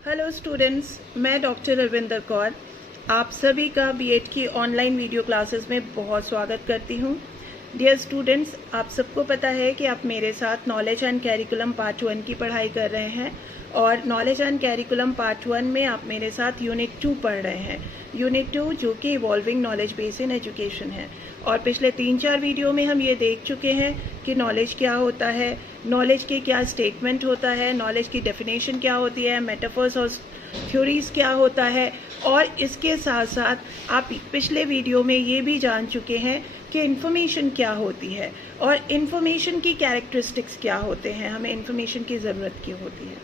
Hello students, मैं doctor Ravinder Kaur आप सभी का बीएड की ऑनलाइन वीडियो क्लासेस में बहुत स्वागत करती हूँ। डियर स्टूडेंट्स, आप सबको पता है कि आप मेरे साथ नॉलेज एंड कैरिकुलम पार्ट 1 की पढ़ाई कर रहे हैं और नॉलेज एंड कैरिकुलम पार्ट 1 में आप मेरे साथ यूनिट 2 पढ़ रहे हैं। यूनिट 2 जो कि evolving knowledge base in education है और पिछले 3-4 वीडियो में हम ये देख चुके हैं कि नॉलेज क्या होता है, नॉलेज के क्या स्टेटमेंट होता है, नॉलेज की डेफिनेशन क्या होती है, मेटाफर्स और थ्योरीज क्या होता है। और इसके साथ साथ आप पिछले वीडियो में ये भी जान चुके हैं कि इन्फॉर्मेशन क्या होती है और इन्फॉर्मेशन की कैरेक्टरिस्टिक्स क्या होते हैं, हमें इन्फॉर्मेशन की ज़रूरत क्यों होती है।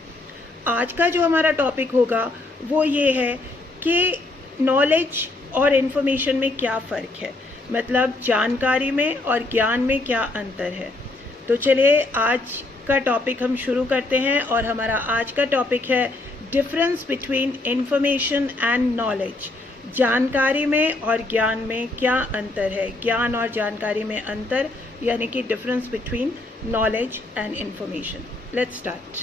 आज का जो हमारा टॉपिक होगा वो ये है कि नॉलेज और इन्फॉर्मेशन में क्या फ़र्क है, मतलब जानकारी में और ज्ञान में क्या अंतर है। तो चलिए आज का टॉपिक हम शुरू करते हैं और हमारा आज का टॉपिक है difference between information and knowledge. जानकारी में और ज्ञान में क्या अंतर है, ज्ञान और जानकारी में अंतर यानी कि difference between knowledge and information. Let's start.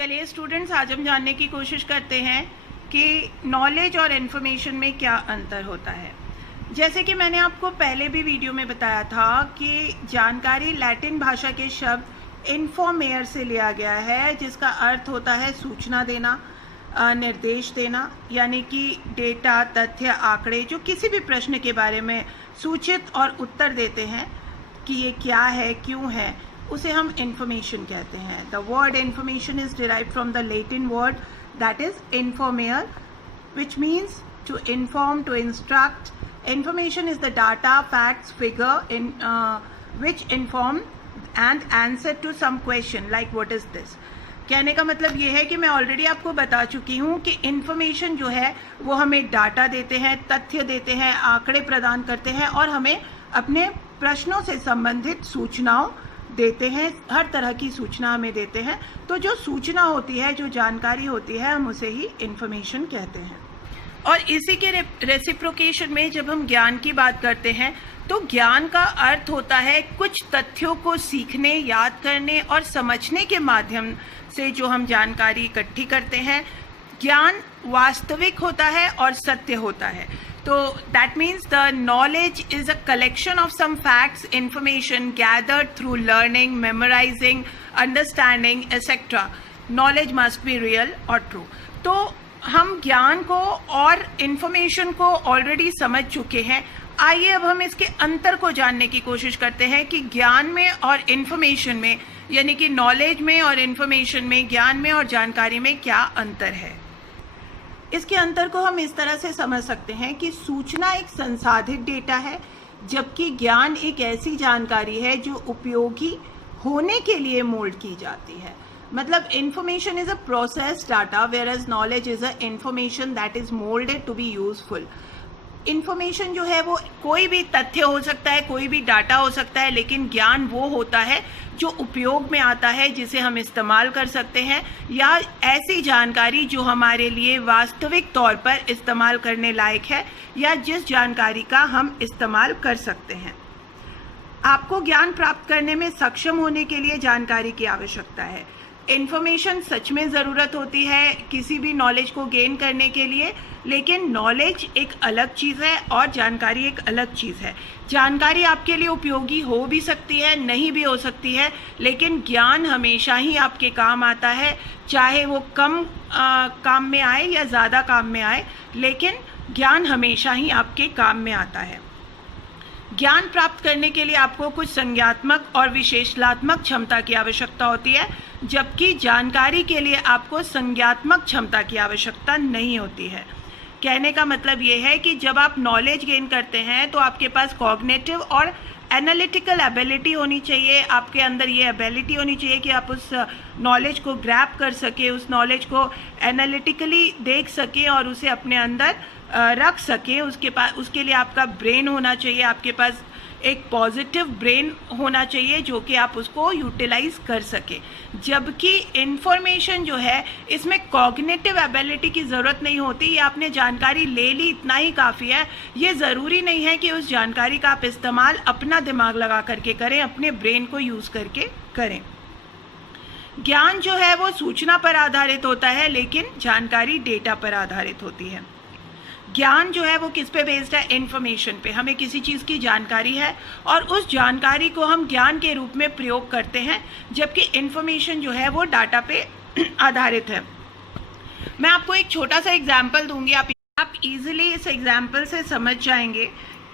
चलिए स्टूडेंट्स, आज हम जानने की कोशिश करते हैं कि नॉलेज और इन्फॉर्मेशन में क्या अंतर होता है। जैसे कि मैंने आपको पहले भी वीडियो में बताया था कि जानकारी लैटिन भाषा के शब्द इन्फॉर्मेयर से लिया गया है, जिसका अर्थ होता है सूचना देना, निर्देश देना, यानी कि डेटा, तथ्य, आंकड़े जो किसी भी प्रश्न के बारे में सूचित और उत्तर देते हैं कि ये क्या है, क्यों है, उसे हम इन्फॉर्मेशन कहते हैं। The word information is derived from the Latin word that is informare which means to inform, to instruct. Information is the data, facts, figure in which inform and answer to some question like what is this। कहने का मतलब ये है कि मैं already आपको बता चुकी हूँ कि इन्फॉर्मेशन जो है वो हमें डाटा देते हैं, तथ्य देते हैं, आंकड़े प्रदान करते हैं और हमें अपने प्रश्नों से संबंधित सूचनाओं देते हैं, हर तरह की सूचना हमें देते हैं। तो जो सूचना होती है, जो जानकारी होती है, हम उसे ही इन्फॉर्मेशन कहते हैं। और इसी के रेसिप्रोकेशन में जब हम ज्ञान की बात करते हैं तो ज्ञान का अर्थ होता है कुछ तथ्यों को सीखने, याद करने और समझने के माध्यम से जो हम जानकारी इकट्ठी करते हैं। ज्ञान वास्तविक होता है और सत्य होता है। तो that means the knowledge is a collection of some facts, information gathered through learning, memorising, understanding etcetera. Knowledge must be real और ट्रू। तो हम ज्ञान को और इन्फॉर्मेशन को ऑलरेडी समझ चुके हैं। आइए अब हम इसके अंतर को जानने की कोशिश करते हैं कि ज्ञान में और इन्फॉर्मेशन में, यानी कि नॉलेज में और इन्फॉर्मेशन में, ज्ञान में और जानकारी में क्या अंतर है। इसके अंतर को हम इस तरह से समझ सकते हैं कि सूचना एक संसाधित डेटा है, जबकि ज्ञान एक ऐसी जानकारी है जो उपयोगी होने के लिए मोल्ड की जाती है। मतलब information is a processed data whereas knowledge is a information that is molded to be useful। information जो है वो कोई भी तथ्य हो सकता है, कोई भी डाटा हो सकता है, लेकिन ज्ञान वो होता है जो उपयोग में आता है, जिसे हम इस्तेमाल कर सकते हैं, या ऐसी जानकारी जो हमारे लिए वास्तविक तौर पर इस्तेमाल करने लायक है या जिस जानकारी का हम इस्तेमाल कर सकते हैं। आपको ज्ञान प्राप्त करने में सक्षम होने के लिए जानकारी की आवश्यकता है। इन्फॉर्मेशन सच में ज़रूरत होती है किसी भी नॉलेज को गेन करने के लिए, लेकिन नॉलेज एक अलग चीज़ है और जानकारी एक अलग चीज़ है। जानकारी आपके लिए उपयोगी हो भी सकती है, नहीं भी हो सकती है, लेकिन ज्ञान हमेशा ही आपके काम आता है, चाहे वो कम काम में आए या ज़्यादा काम में आए, लेकिन ज्ञान हमेशा ही आपके काम में आता है। ज्ञान प्राप्त करने के लिए आपको कुछ संज्ञात्मक और विशेषणात्मक क्षमता की आवश्यकता होती है, जबकि जानकारी के लिए आपको संज्ञात्मक क्षमता की आवश्यकता नहीं होती है। कहने का मतलब ये है कि जब आप नॉलेज गेन करते हैं तो आपके पास कॉग्निटिव और एनालिटिकल एबिलिटी होनी चाहिए। आपके अंदर ये एबिलिटी होनी चाहिए कि आप उस नॉलेज को ग्रैब कर सके, उस नॉलेज को एनालिटिकली देख सकें और उसे अपने अंदर रख सकें। उसके लिए आपका ब्रेन होना चाहिए, आपके पास एक पॉजिटिव ब्रेन होना चाहिए जो कि आप उसको यूटिलाइज कर सके। जबकि इन्फॉर्मेशन जो है इसमें कॉग्निटिव एबिलिटी की ज़रूरत नहीं होती। ये आपने जानकारी ले ली, इतना ही काफ़ी है। ये ज़रूरी नहीं है कि उस जानकारी का आप इस्तेमाल अपना दिमाग लगा करके करें, अपने ब्रेन को यूज़ करके करें। ज्ञान जो है वो सूचना पर आधारित होता है, लेकिन जानकारी डेटा पर आधारित होती है। ज्ञान जो है वो किस पे बेस्ड है? इन्फॉर्मेशन पे। हमें किसी चीज़ की जानकारी है और उस जानकारी को हम ज्ञान के रूप में प्रयोग करते हैं, जबकि इन्फॉर्मेशन जो है वो डाटा पे आधारित है। मैं आपको एक छोटा सा एग्जाम्पल दूंगी, आप इजीली इस एग्जाम्पल से समझ जाएंगे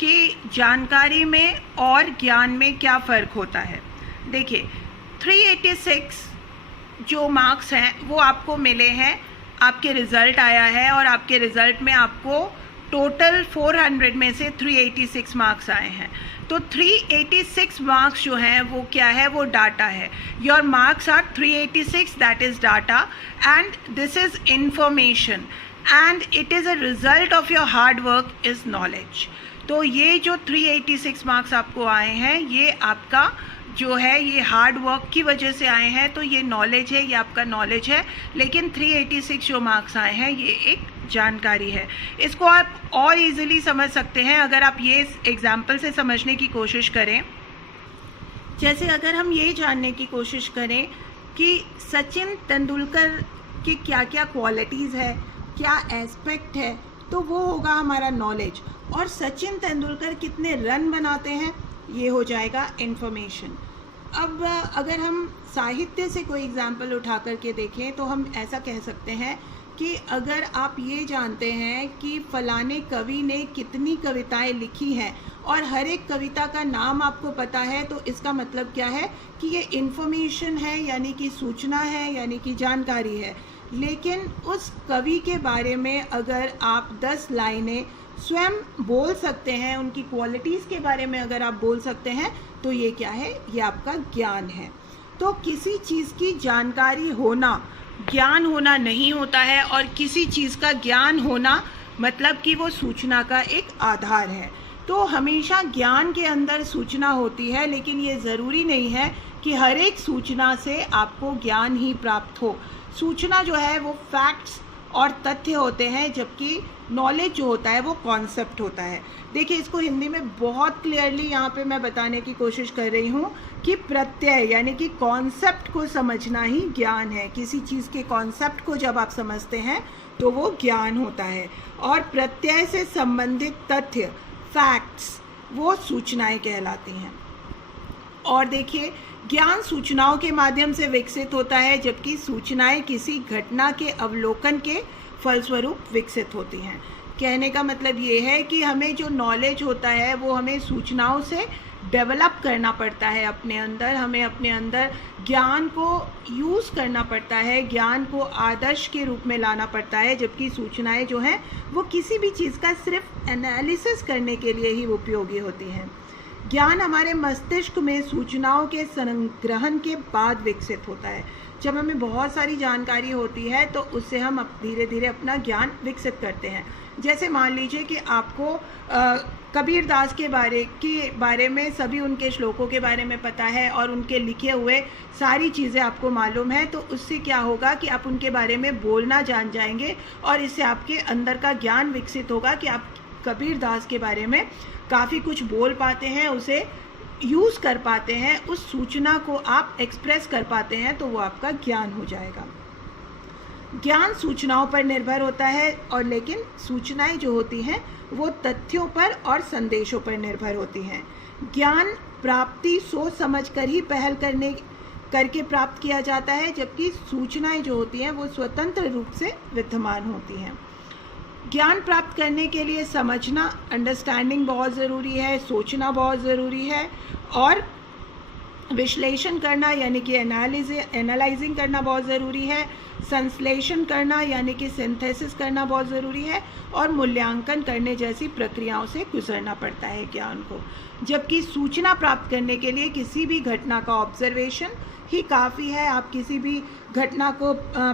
कि जानकारी में और ज्ञान में क्या फ़र्क होता है। देखिए, 386 जो मार्क्स हैं वो आपको मिले हैं, आपके रिज़ल्ट आया है और आपके रिज़ल्ट में आपको टोटल 400 में से 386 मार्क्स आए हैं। तो 386 मार्क्स जो हैं वो क्या है? वो डाटा है। Your marks are 386, that is data, and this is information, and it is a result of your hard work is knowledge. तो ये जो 386 मार्क्स आपको आए हैं, ये आपका जो है ये हार्ड वर्क की वजह से आए हैं, तो ये नॉलेज है, ये आपका नॉलेज है। लेकिन 386 जो मार्क्स आए हैं ये एक जानकारी है। इसको आप और इजीली समझ सकते हैं अगर आप ये एग्जाम्पल से समझने की कोशिश करें। जैसे अगर हम ये जानने की कोशिश करें कि सचिन तेंदुलकर की क्या क्या क्वालिटीज़ है, क्या एस्पेक्ट है, तो वो होगा हमारा नॉलेज। और सचिन तेंदुलकर कितने रन बनाते हैं, ये हो जाएगा इन्फॉर्मेशन। अब अगर हम साहित्य से कोई एग्जाम्पल उठा करके देखें तो हम ऐसा कह सकते हैं कि अगर आप ये जानते हैं कि फलाने कवि ने कितनी कविताएं लिखी हैं और हर एक कविता का नाम आपको पता है, तो इसका मतलब क्या है कि ये इन्फॉर्मेशन है, यानी कि सूचना है, यानी कि जानकारी है। लेकिन उस कवि के बारे में अगर आप 10 लाइनें स्वयं बोल सकते हैं, उनकी क्वालिटीज़ के बारे में अगर आप बोल सकते हैं, तो ये क्या है? ये आपका ज्ञान है। तो किसी चीज़ की जानकारी होना ज्ञान होना नहीं होता है, और किसी चीज़ का ज्ञान होना मतलब कि वो सूचना का एक आधार है। तो हमेशा ज्ञान के अंदर सूचना होती है, लेकिन ये ज़रूरी नहीं है कि हर एक सूचना से आपको ज्ञान ही प्राप्त हो। सूचना जो है वो फैक्ट्स और तथ्य होते हैं, जबकि नॉलेज जो होता है वो कॉन्सेप्ट होता है। देखिए, इसको हिंदी में बहुत क्लियरली यहाँ पे मैं बताने की कोशिश कर रही हूँ कि प्रत्यय यानी कि कॉन्सेप्ट को समझना ही ज्ञान है। किसी चीज़ के कॉन्सेप्ट को जब आप समझते हैं तो वो ज्ञान होता है, और प्रत्यय से संबंधित तथ्य फैक्ट्स वो सूचनाएं कहलाती हैं। और देखिए, ज्ञान सूचनाओं के माध्यम से विकसित होता है, जबकि सूचनाएं किसी घटना के अवलोकन के फलस्वरूप विकसित होती हैं। कहने का मतलब ये है कि हमें जो नॉलेज होता है वो हमें सूचनाओं से डेवलप करना पड़ता है अपने अंदर। हमें अपने अंदर ज्ञान को यूज़ करना पड़ता है, ज्ञान को आदर्श के रूप में लाना पड़ता है, जबकि सूचनाएं जो हैं वो किसी भी चीज़ का सिर्फ एनालिसिस करने के लिए ही उपयोगी होती हैं। ज्ञान हमारे मस्तिष्क में सूचनाओं के संग्रहण के बाद विकसित होता है। जब हमें बहुत सारी जानकारी होती है तो उससे हम धीरे धीरे अपना ज्ञान विकसित करते हैं। जैसे मान लीजिए कि आपको कबीर दास के बारे में सभी उनके श्लोकों के बारे में पता है और उनके लिखे हुए सारी चीज़ें आपको मालूम है, तो उससे क्या होगा कि आप उनके बारे में बोलना जान जाएंगे, और इससे आपके अंदर का ज्ञान विकसित होगा कि आप कबीर दास के बारे में काफ़ी कुछ बोल पाते हैं, उसे यूज़ कर पाते हैं, उस सूचना को आप एक्सप्रेस कर पाते हैं, तो वो आपका ज्ञान हो जाएगा। ज्ञान सूचनाओं पर निर्भर होता है, और लेकिन सूचनाएं जो होती हैं वो तथ्यों पर और संदेशों पर निर्भर होती हैं। ज्ञान प्राप्ति सोच समझ कर ही पहल करके प्राप्त किया जाता है, जबकि सूचनाएं जो होती हैं वो स्वतंत्र रूप से विद्यमान होती हैं। ज्ञान प्राप्त करने के लिए समझना, अंडरस्टैंडिंग बहुत ज़रूरी है, सोचना बहुत ज़रूरी है, और विश्लेषण करना यानी कि एनालाइजिंग करना बहुत ज़रूरी है, संश्लेषण करना यानी कि सिंथेसिस करना बहुत ज़रूरी है, और मूल्यांकन करने जैसी प्रक्रियाओं से गुजरना पड़ता है ज्ञान को। जबकि सूचना प्राप्त करने के लिए किसी भी घटना का ऑब्जर्वेशन ही काफ़ी है। आप किसी भी घटना को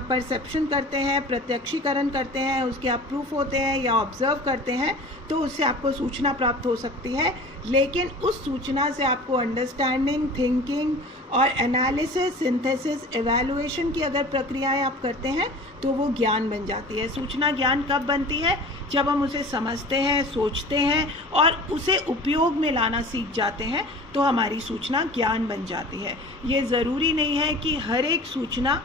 परसेप्शन करते हैं, प्रत्यक्षीकरण करते हैं, उसके आप प्रूफ होते हैं या ऑब्जर्व करते हैं, तो उससे आपको सूचना प्राप्त हो सकती है। लेकिन उस सूचना से आपको अंडरस्टैंडिंग, थिंकिंग और एनालिसिस, सिंथेसिस, एवैल्यूएशन की अगर प्रक्रियाएं आप करते हैं तो वो ज्ञान बन जाती है। सूचना ज्ञान कब बनती है? जब हम उसे समझते हैं, सोचते हैं और उसे उपयोग में लाना सीख जाते हैं, तो हमारी सूचना ज्ञान बन जाती है। ये ज़रूरी नहीं है कि हर एक सूचना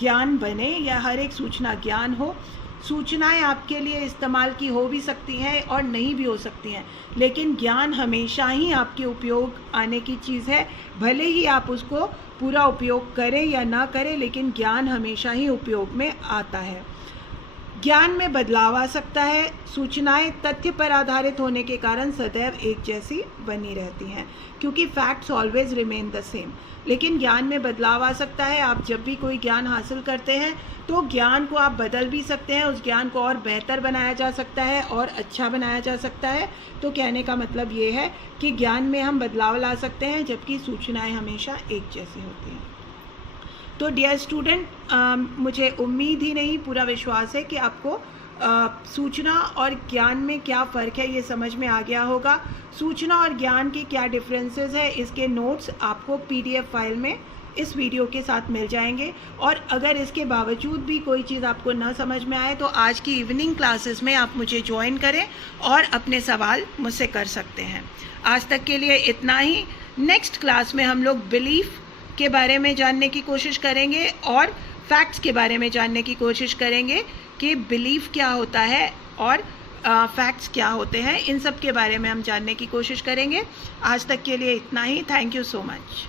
ज्ञान बने या हर एक सूचना ज्ञान हो। सूचनाएं आपके लिए इस्तेमाल की हो भी सकती हैं और नहीं भी हो सकती हैं, लेकिन ज्ञान हमेशा ही आपके उपयोग आने की चीज़ है। भले ही आप उसको पूरा उपयोग करें या ना करें, लेकिन ज्ञान हमेशा ही उपयोग में आता है। ज्ञान में बदलाव आ सकता है। सूचनाएं तथ्य पर आधारित होने के कारण सदैव एक जैसी बनी रहती हैं, क्योंकि facts always remain the same. लेकिन ज्ञान में बदलाव आ सकता है। आप जब भी कोई ज्ञान हासिल करते हैं तो ज्ञान को आप बदल भी सकते हैं, उस ज्ञान को और बेहतर बनाया जा सकता है और अच्छा बनाया जा सकता है। तो कहने का मतलब ये है कि ज्ञान में हम बदलाव ला सकते हैं, जबकि सूचनाएं हमेशा एक जैसी होती हैं। तो डियर स्टूडेंट, मुझे उम्मीद ही नहीं, पूरा विश्वास है कि आपको सूचना और ज्ञान में क्या फ़र्क है ये समझ में आ गया होगा। सूचना और ज्ञान के क्या डिफरेंसेस है, इसके नोट्स आपको PDF फाइल में इस वीडियो के साथ मिल जाएंगे। और अगर इसके बावजूद भी कोई चीज़ आपको ना समझ में आए तो आज की इवनिंग क्लासेस में आप मुझे ज्वाइन करें और अपने सवाल मुझसे कर सकते हैं। आज तक के लिए इतना ही। नेक्स्ट क्लास में हम लोग बिलीफ के बारे में जानने की कोशिश करेंगे और फैक्ट्स के बारे में जानने की कोशिश करेंगे कि बिलीफ क्या होता है और फैक्ट्स क्या होते हैं। इन सब के बारे में हम जानने की कोशिश करेंगे। आज तक के लिए इतना ही। Thank you so much.